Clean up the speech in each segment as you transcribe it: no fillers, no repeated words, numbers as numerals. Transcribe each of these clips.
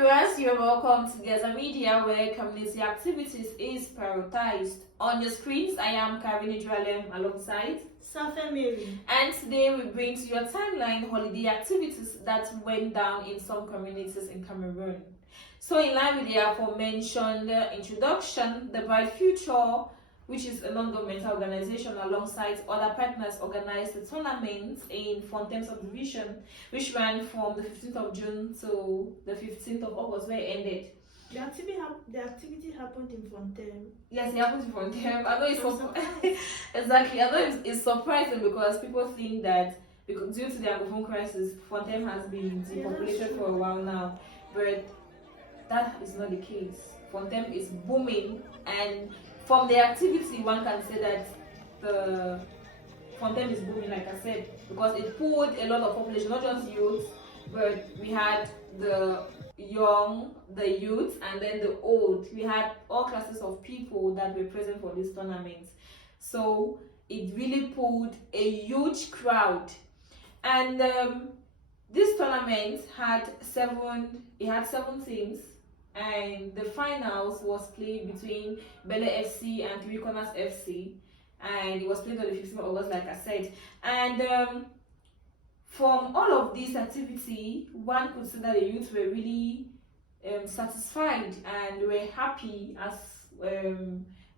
viewers, you're welcome to Gaza Media, where community activities is prioritized. On your screens, I am Karini Dralem alongside Safa Mary. And today we bring to your timeline holiday activities that went down in some communities in Cameroon. So in line with the aforementioned introduction, the Bright Future, which is a non-governmental organization alongside other partners, organized a tournament in Fontaine Subdivision, which ran from the 15th of June to the 15th of August, where it ended. The activity happened in Fontaine. Yes, it happened in Fontaine. I know it's exactly. I know it's surprising because people think that because due to the Anglophone crisis, Fontaine has been depopulated for a while now, but that is not the case. Fontaine is booming, and from the activity, one can say that the Fontaine is booming, like I said, because it pulled a lot of population, not just youth, but we had the young, the youth, and then the old. We had all classes of people that were present for this tournament. So it really pulled a huge crowd. And this tournament had seven teams. And the finals was played between Bele FC and Three Corners FC, and it was played on the 15th of August, like I said. And from all of this activity, one could see that the youth were really satisfied and were happy, as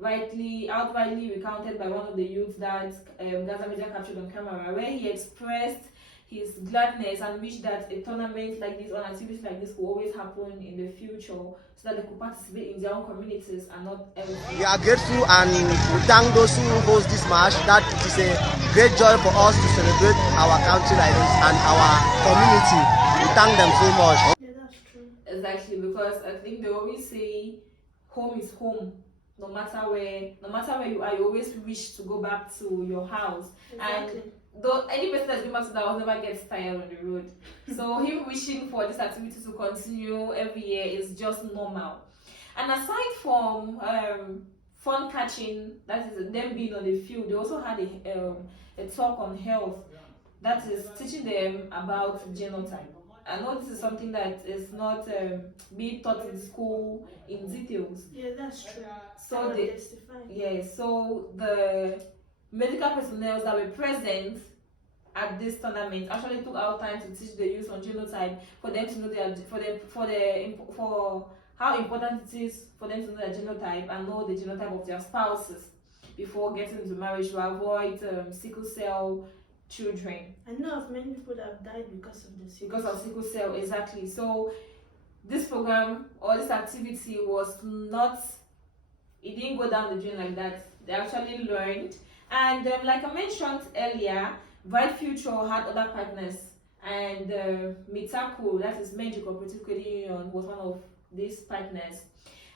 outrightly recounted by one of the youths that Gaza Media captured on camera, where he expressed his gladness and wish that a tournament like this or an activity like this could always happen in the future, so that they could participate in their own communities and not elsewhere. We are grateful and we thank those who host this match. That it is a great joy for us to celebrate our country like this and our community. We thank them so much. Yeah, that's true. Exactly, because I think they always say home is home. No matter where you are, you always wish to go back to your house. Exactly. And though any person that's been back to that house never gets tired on the road. So him wishing for this activity to continue every year is just normal. And aside from fun catching, that is them being on the field, they also had a talk on health, that is teaching them about genotype. I know this is something that is not being taught in school in details. Yeah, that's true. So so the medical personnel that were present at this tournament actually took out time to teach the youth on genotype, for them to know for how important it is for them to know their genotype and know the genotype of their spouses before getting into marriage, to avoid sickle cell children. I know of many people that have died because of this. Because of sickle cell, exactly. So this program or this activity it didn't go down the drain like that. They actually learned. And like I mentioned earlier, Bright Future had other partners, and Mitaku, that is Menji Cooperative Credit Union, was one of these partners.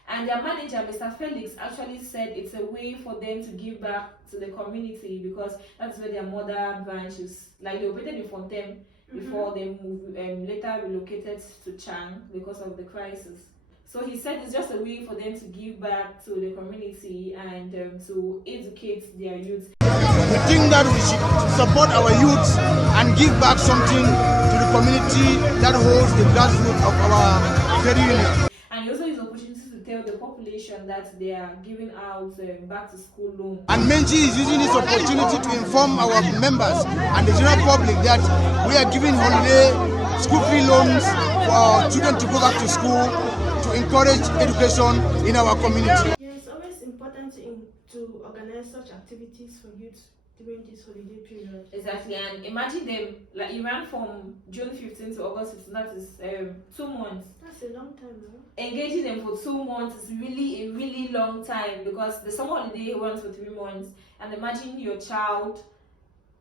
And their manager, Mr. Felix, actually said it's a way for them to give back to the community, because that's where their mother branch is. Like, they operated in Fontaine before they moved, later relocated to Chang because of the crisis. So he said it's just a way for them to give back to the community and to educate their youth. We think that we should support our youth and give back something to the community that holds the grassroots of our credit union. And he also used the opportunity to tell the population that they are giving out back to school loans. And Menji is using this opportunity to inform our members and the general public that we are giving holiday school free loans for children to go back to school, to encourage education in our community. Yeah, it's always important to organize such activities for youth during this holiday period. Exactly, and imagine them, like, it ran from June 15th to August 15th, that is 2 months. That's a long time, no? Engaging them for 2 months is really a really long time, because the summer holiday runs for 3 months, and imagine your child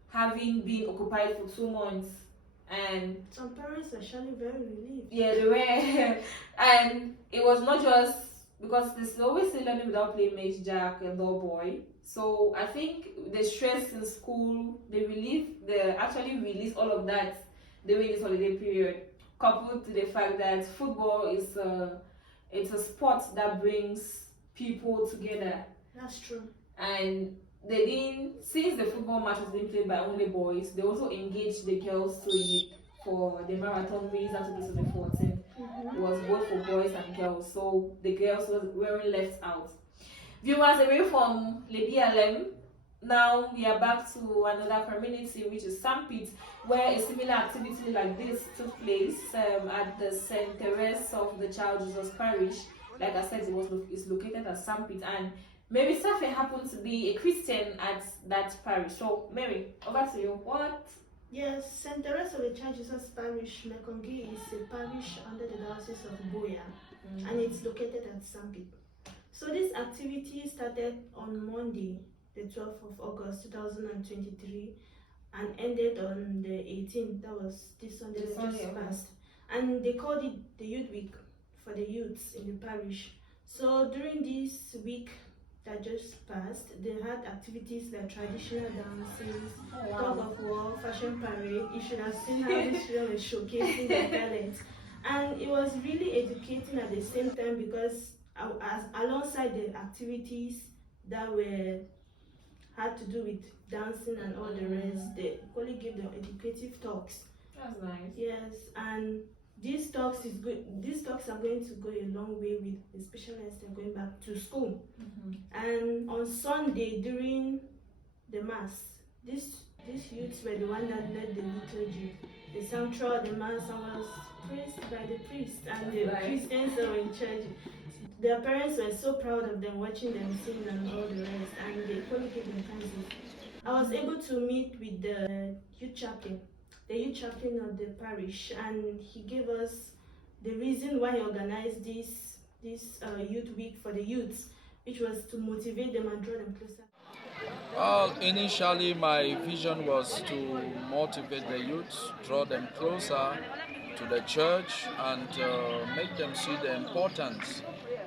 having been occupied for 2 months. And some parents are surely very relieved. Yeah, they were. And it was not just because they always say learning without play makes Jack a dull boy. So I think the stress in school, they actually release all of that during this holiday period, coupled to the fact that football is it's a sport that brings people together. That's true. And since the football match was being played by only boys, they also engaged the girls to it for the marathon race that took place on the 14th. It was both for boys and girls, so the girls weren't left out. Viewers, away from Lady Alem, now we are back to another community, which is Sampit, where a similar activity like this took place at the St. Therese of the Child Jesus Parish. Like I said, it's located at Sampit, and Mary Safi happened to be a Christian at that parish. So, Mary, over to you. What? Yes, St. Therese of the Child Jesus Parish, Mekongi, is a parish under the Diocese of Boya, and it's located at Sampit. So this activity started on Monday, the 12th of August 2023, and ended on the 18th. That was this Sunday that just passed. And they called it the Youth Week for the youths in the parish. So during this week that just passed, they had activities like traditional dances, tug of war, fashion parade. You should have seen how these children were showcasing their talents. And it was really educating at the same time, because alongside the activities that had to do with dancing and all the rest, they only give them educative talks. That's nice. Yes, and these talks are going to go a long way with, especially as they're going back to school. And on Sunday during the mass, these youths were the one that led the liturgy. They sang throughout the mass and was praised by the priest and the Christians that were in church. Their parents were so proud of them, watching them sing and all the rest, and they only gave them thanks. I was able to meet with the youth chaplain of the parish, and he gave us the reason why he organized this youth week for the youths, which was to motivate them and draw them closer. Initially, my vision was to motivate the youth, draw them closer to the church, and make them see the importance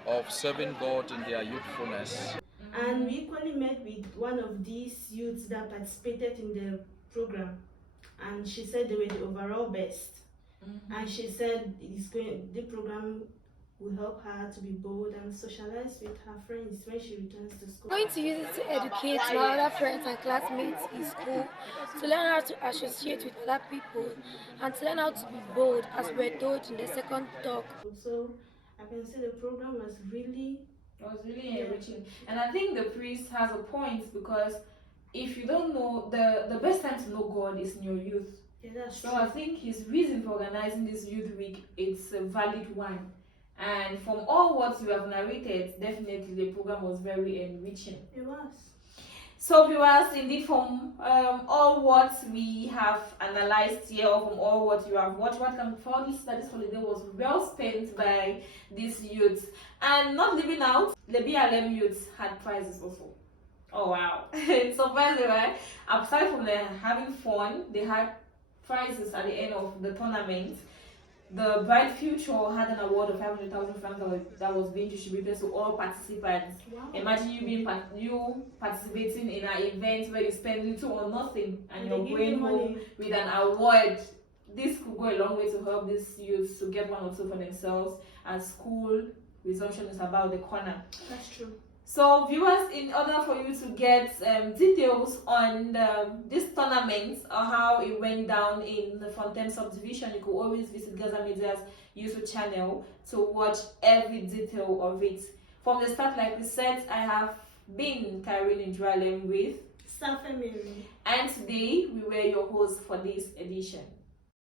of serving God in their youthfulness. And we equally met with one of these youths that participated in the program, and she said they were the overall best. And she said the program will help her to be bold and socialize with her friends when she returns to school. I'm going to use it to educate my other friends and classmates in school, to learn how to associate with other people, and to learn how to be bold, as we're told in the second talk. So I can say the program was really enriching. And I think the priest has a point, because if you don't know, the best time to know God is in your youth. Yeah, that's so true. I think his reason for organizing this youth week, it's a valid one. And from all what you have narrated, definitely the program was very enriching. It was. So viewers, indeed, from all what we have analyzed here, or from all what you have watched, what can be found is that this holiday was well spent by these youths. And not leaving out, the BLM youths had prizes also. Oh wow. So by the way, aside from them having fun, they had prizes at the end of the tournament. The Bright Future had an award of 500,000 francs that was being distributed to all participants. Wow. Imagine you participating in an event where you spend little or nothing, and And you're they give going you home money. with an award. This could go a long way to help these youths to get one or two for themselves, as school resumption is about the corner. That's true. So viewers, in order for you to get details on this tournament or how it went down in the Fontaine subdivision, you could always visit Gaza Media's YouTube channel to watch every detail of it. From the start, like we said, I have been Karen Njualem with Safi Mary. and today we were your hosts for this edition.